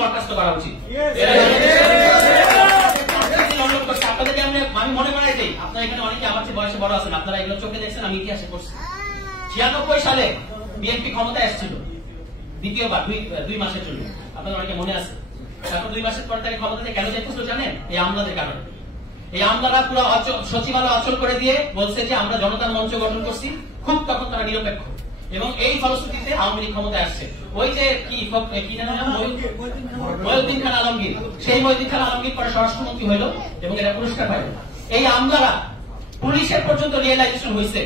বরখাস্ত করা উচিত। আপনাদেরকে আমি মনে করাই দিই, আপনারা এখানে অনেকে আমার চেয়ে বয়সে বড় আছেন, আপনারা এগুলো চোখে দেখছেন, আমি ইতিহাসে পড়ছি। 96 সালে বিএনপি ক্ষমতায় এসেছিল দ্বিতীয়বার 2 মাসের জন্য, আপনাদের অনেকে মনে আছে। তারপর 2 মাসের পর তাকে ক্ষমতা থেকে কেন যেতেছিল জানেন? এই আমলাদের কারণে। এই আমলারা পুরো সচিবালয় অচল করে দিয়ে বলছে যে আমরা জনতার মঞ্চ গঠন করছি, খুব তখন তারা নিরপেক্ষ, এবং এই ফলশ্রুতিতে আওয়ামী লীগ ক্ষমতায় আসছে। ওই যে কি নাম মহিউদ্দিন খান আলমগীর, সেই মহিউদ্দিন খান আলমগীর পরে স্বরাষ্ট্রমন্ত্রী হইল এবং এরা পুরস্কার পাইল। এই আমলারা পুলিশের পর্যন্ত রিয়েলাইজেশন হয়েছে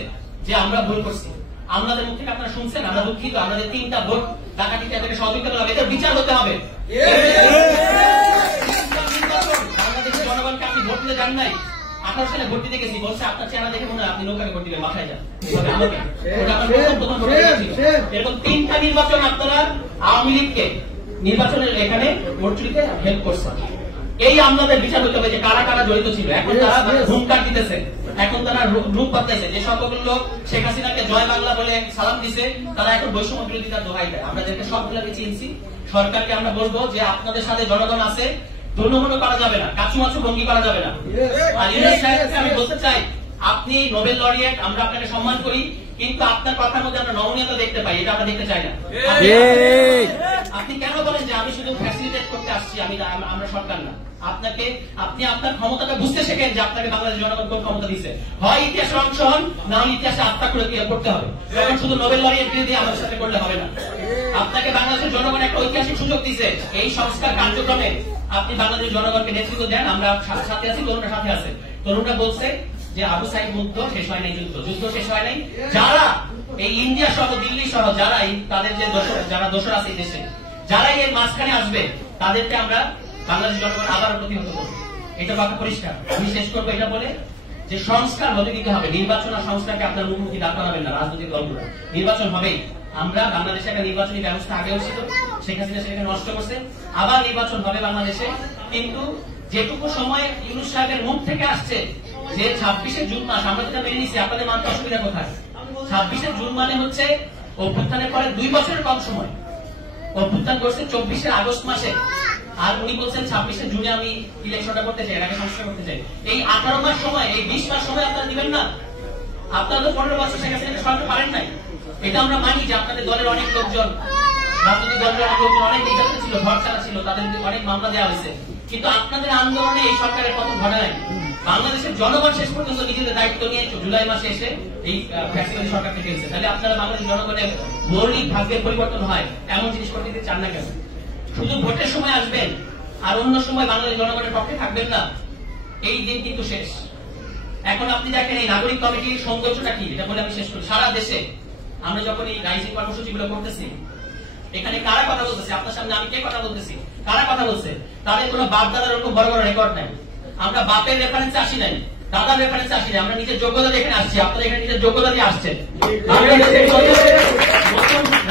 যে আমরা ভুল করছি। আমলাদের মুখ থেকে আপনারা শুনছেন, আমরা দুঃখিত, আমাদের 3টা ভোট ডাকাতিতে এদেরকে সহযোগিতা করতে হবে, এদের বিচার হতে হবে। বাংলাদেশের জনগণকে আপনি ভোট দিতে যান নাই, 18 সালে ভোট দিতে গেছি, বলছে আপনার চেহারা দেখে মনে হয় আপনি নৌকাকে ভোট দিবেন, বাসায় যান। এরকম 3টা নির্বাচন আপনারা আওয়ামী লীগকে নির্বাচনের এখানে ভোট চুরিতে হেল্প করছেন। এই আমলাদের বিচার হতে হবে যে কারা কারা জড়িত ছিল। এখন তারা হুঙ্কার দিতেছে, এখন তারা রূপ বদলাইছে। যে সকল লোক শেখ হাসিনাকে জয় বাংলা বলে সালাম দিছে, তারা এখন বৈষম্য বিরোধিতার দোহাই দেয়। আমরা যাদেরকে সবগুলোকে চিনছি, সরকারকে আমরা বলবো যে আপনাদের সাথে জনগণ আছে, ধন্যমন্য করা যাবে না, কাছুমাছু ভঙ্গি করা যাবে না। আর ইউনুস সাহেবকে আমি বলতে চাই, আপনি নোবেল লরিয়েট, আমরা আপনাকে সম্মান করি, কিন্তু আপনার কথার মধ্যে আমরা নমনীয়তা দেখতে পাই, এটা আমরা দেখতে চাই না। আপনি কেন বলেন যে আমি শুধু ফ্যাসিলিটেট করতে আসছি, আমরা সরকার না? আপনি আপনার ক্ষমতাটা বুঝতে শেখেন যে আপনাকে বাংলাদেশের জনগণ কোন ক্ষমতা দিচ্ছে। হয় ইতিহাসের অংশ হন, না হলে ইতিহাসে আত্মা করে করতে হবে। তখন শুধু নোবেল লরিয়েট দিয়ে আমাদের সাথে করলে হবে না। আপনাকে বাংলাদেশের জনগণ একটা ঐতিহাসিক সুযোগ দিচ্ছে, এই সংস্কার কার্যক্রমে আপনি বাংলাদেশের জনগণকে নেতৃত্ব দেন। আমরা সাথে আছি, তরুণরা সাথে আছে। তরুণরা বলছে যে আবু সাইদ মুগ্ধ, শেষ হয় নাই যুদ্ধ শেষ হয় নাই। যারা এই ইন্ডিয়া সহ দিল্লি সহ যারাই তাদের যে যারা দোষর আছে এই দেশে, যারাই এর মাঝখানে আসবে, তাদেরকে আমরা বাংলাদেশ জনগণ আবারও প্রতিহত করবো। এটা বাক্য পরিষ্কার। আমি শেষ করবো এটা বলে যে সংস্কার হতে দিতে হবে। নির্বাচন আর সংস্কারকে আপনার মুখোমুখি দাঁড় করাবেন না রাজনৈতিক দলগুলো। নির্বাচন হবেই। আমরা বাংলাদেশে একটা নির্বাচনী ব্যবস্থা আগেও ছিল, শেখ হাসিনা সেখানে নষ্ট করছে, আবার নির্বাচন হবে বাংলাদেশে। কিন্তু যেটুকু সময় ইউনুস সাহেবের মুখ থেকে আসছে যে 26শে জুন মাস, আমরা যেটা মেনে নিচ্ছি, আপনাদের মানতে অসুবিধা কোথায়? 26শে জুন মানে হচ্ছে অভ্যুত্থানের পরে 2 বছরের কম সময়। অভ্যুত্থান করছে 24শে আগস্ট মাসে, আর উনি বলছেন 26শে জুনে আমি ইলেকশনটা করতে চাই, এটাকে সংস্কার করতে চাই। এই 18 মাস সময়, এই 20 মাস সময় আপনারা দিবেন না? আপনারা তো 15 বছর শেখ হাসিনাকে সরাতে পারেন নাই। এটা আমরা মানি যে আপনাদের দলের অনেক লোকজন, রাজনৈতিক দলের অনেক লোকজন অনেক নির্যাতন ছিল, ঘর ছাড়া ছিল, তাদের অনেক মামলা দেওয়া হয়েছে, কিন্তু আপনাদের আন্দোলনে এই সরকারের পতন ঘটে নাই। বাংলাদেশের জনগণ শেষ পর্যন্ত নিজেদের দায়িত্ব নিয়ে জুলাই মাসে এসে এই ফ্যাসিবাদী সরকারকে ফেলছে। তাহলে আপনারা বাংলাদেশের জনগণের মৌলিক ভাগ্যের পরিবর্তন হয় এমন জিনিস করতে দিতে চান না কেন? শুধু ভোটের সময় আসবেন আর অন্য সময় বাংলাদেশ জনগণের পক্ষে থাকবেন না, এই দিন কিন্তু শেষ। এখন আপনি দেখেন এই নাগরিক কমিটির সৌন্দর্যটা কি, এটা বলে আমি শেষ করি। সারা দেশে আমরা যখন এই রাইজিং কর্মসূচিগুলো করতেছি, এখানে কারা কথা বলতেছে? আপনার সামনে আমি কে কথা বলতেছি? কারা কথা বলছে? তাদের কোনো বাপ দাদার ওরকম বড় বড় রেকর্ড নাই। আমরা বাপের রেফারেন্সে আসি নাই, দাদার রেফারেন্সে আসি নাই, আমরা নিজের যোগ্যতা দেখে আসছি। আপনারা এখানে নিজের যোগ্যতা দিয়ে আসছেন।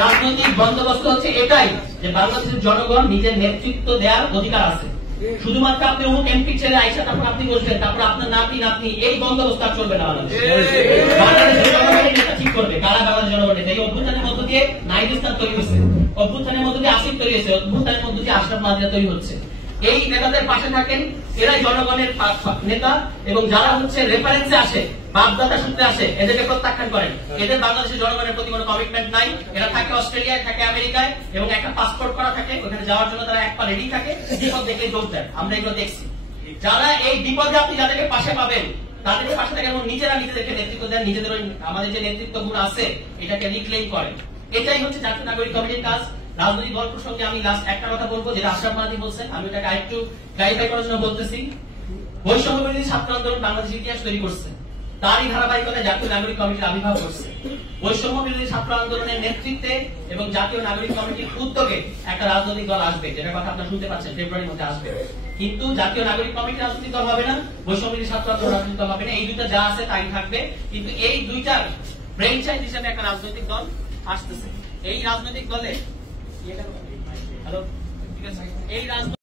রাজনৈতিক বন্দোবস্ত হচ্ছে এটাই যে বাংলাদেশের জনগণ নিজের নেতৃত্ব দেওয়ার অধিকার আছে। শুধুমাত্র আপনি অমুক এমপি ছেড়ে আইসা তারপর আপনি বসবেন, তারপর আপনার নাতি নাতনি, এই বন্দোবস্ত আর চলবে না। বাংলাদেশের জনগণের নেতা ঠিক করবে কারা বাংলাদেশের জনগণের। এই অভ্যুত্থানের মধ্য দিয়ে নাহিদ ইসলাম তৈরি হয়েছে, অভ্যুত্থানের মধ্য দিয়ে আসিফ তৈরি হয়েছে, অভ্যুত্থানের মধ্য দিয়ে আশরাফ মাহমুদ তৈরি হচ্ছে। এই নেতাদের পাশে থাকেন, এরাই জনগণের নেতা, এবং যারা হচ্ছে রেফারেন্সে আসে, বাপদাদা সূত্রে আসে, এদেরকে প্রত্যাখ্যান করেন। এদের বাংলাদেশের জনগণের প্রতি কোনো কমিটমেন্ট নাই। এরা থাকে অস্ট্রেলিয়ায়, থাকে আমেরিকায়, এবং একটা পাসপোর্ট করা থাকে, ওখানে যাওয়ার জন্য তারা এক পা রেডি থাকে, বিপদ দেখে যোগ দেন। আমরা এগুলো দেখছি। যারা এই বিপদে আপনি যাদেরকে পাশে পাবেন, তাদেরকে পাশে থাকে এবং নিজেরা নিজেদেরকে নেতৃত্ব দেন, নিজেদের আমাদের যে নেতৃত্ব গুণ আছে এটাকে রিক্লেম করেন। এটাই হচ্ছে জাতীয় নাগরিক কমিটির কাজ। রাজনৈতিক দল প্রসঙ্গে আমি লাস্ট একটা কথা বলবো, যেটা আশরাফ মাহমুদ বলছেন, আমি এটাকে আরেকটু ক্লারিফাই করার জন্য বলতেছি। বৈষম্য বিরোধী ছাত্র আন্দোলন বাংলাদেশের ইতিহাস তৈরি করছে, তারই ধারাবাহিকতায় জাতীয় নাগরিক কমিটির আবির্ভাব করছে। বৈষম্য বিরোধী ছাত্র আন্দোলনের নেতৃত্বে এবং জাতীয় নাগরিক কমিটির উদ্যোগে একটা রাজনৈতিক দল আসবে, যেটার কথা আপনারা শুনতে পাচ্ছেন, ফেব্রুয়ারির মধ্যে আসবে। কিন্তু জাতীয় নাগরিক কমিটি রাজনৈতিক দল হবে না, বৈষম্য বিরোধী ছাত্র আন্দোলন রাজনৈতিক দল হবে না। এই দুইটা যা আছে তাই থাকবে, কিন্তু এই দুইটার ব্রেন চাইল্ড হিসেবে একটা রাজনৈতিক দল আসতেছে। এই রাজনৈতিক দলে হ্যালো, ঠিক আছে, এই রাজনৈতিক